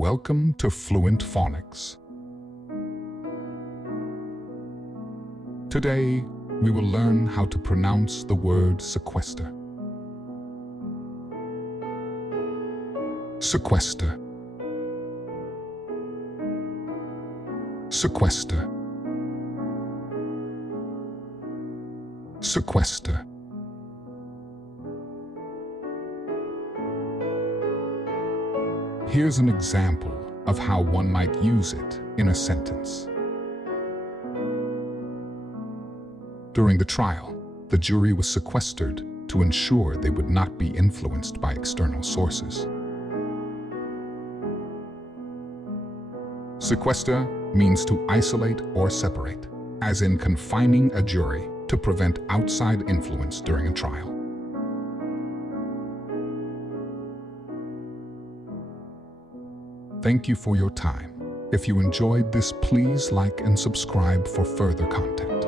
Welcome to Fluent Phonics. Today, we will learn how to pronounce the word sequester. Sequester. Sequester. Sequester. Here's an example of how one might use it in a sentence. During the trial, the jury was sequestered to ensure they would not be influenced by external sources. Sequester means to isolate or separate, as in confining a jury to prevent outside influence during a trial. Thank you for your time. If you enjoyed this, please like and subscribe for further content.